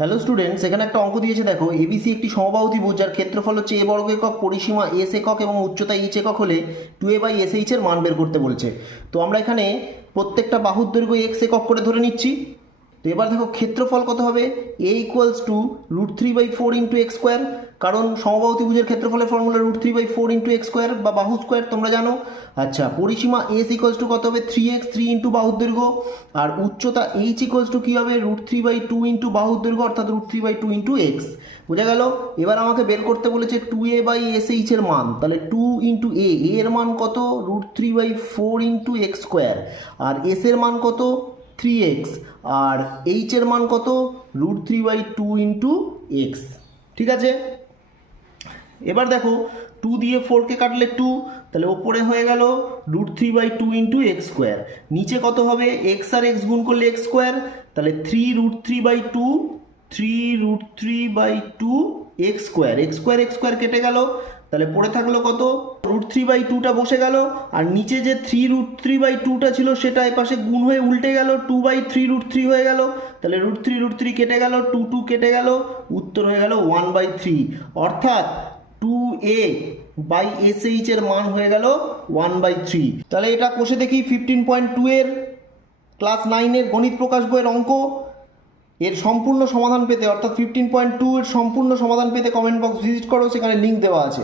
Hello students এখানে একটা অঙ্ক দিয়েছে, দেখো এবিসি একটি সমবাহু ত্রিভুজ, যার ক্ষেত্রফল হচ্ছে এ বর্গ একক, পরিসীমা এস একক এবং উচ্চতা ইচ একক হলে two A by S H এর মান বের করতে বলছে। তো আমরা এখানে প্রত্যেকটা বাহুর দৈর্ঘ্য এক্স একক করে ধরে নিচ্ছি। এবার দেখো ক্ষেত্রফল কত হবে? A equals to root three by four into X square কারণ সমবাহু ত্রিভুজের ক্ষেত্রফলের formula root three by four into X square বা বাহু স্কোয়ার তোমরা জানো? আচ্ছা পরিসীমা এস ইকুয়ালস টু কত হবে? থ্রি এক্স থ্রি ইন্টু বাহুর দৈর্ঘ্য। আর উচ্চতা এইচ ইকুয়ালস টু কী হবে? Root three by two into বাহুর দৈর্ঘ্য, অর্থাৎ root three by two into X বোঝা গেল? এবার আমাকে বের করতে বলেছে two A by S H এর মান। তাহলে টু ইন্টু এ এর মান কত? Root three by four into X square R S এর মান কত? থ্রি এক্স আর এইচ এর মান কত? Root three by two into X ঠিক আছে? এবার দেখো টু দিয়ে ফোরকে কাটলে টু তাহলে ওপরে হয়ে গেল root three by two into X square নিচে কত হবে? এক্স আর এক্স গুণ করলে এক্স স্কোয়ার তাহলে three root three by two three root three by two X square X square X square কেটে গেল, তাহলে পড়ে থাকল কত? রুট থ্রি বাই টুটা বসে গেল, আর নিচে যে থ্রি রুট থ্রি বাই টুটা ছিল সেটা এপাশে গুণ হয়ে উল্টে গেল two by three root three হয়ে গেল। তাহলে রুট থ্রি রুট থ্রি কেটে গেল টু টু কেটে গেল, উত্তর হয়ে গেল ওয়ান বাই থ্রি অর্থাৎ two A by S H এর মান হয়ে গেল ওয়ান বাই থ্রি তাহলে এটা কষে দেখি ফিফটিন পয়েন্ট টু এর ক্লাস নাইনের গণিত প্রকাশ বইয়ের অঙ্ক। এর সম্পূর্ণ সমাধান পেতে, অর্থাৎ ফিফটিন পয়েন্ট টু এর সম্পূর্ণ সমাধান পেতে কমেন্ট বক্স ভিজিট করো, সেখানে লিঙ্ক দেওয়া আছে।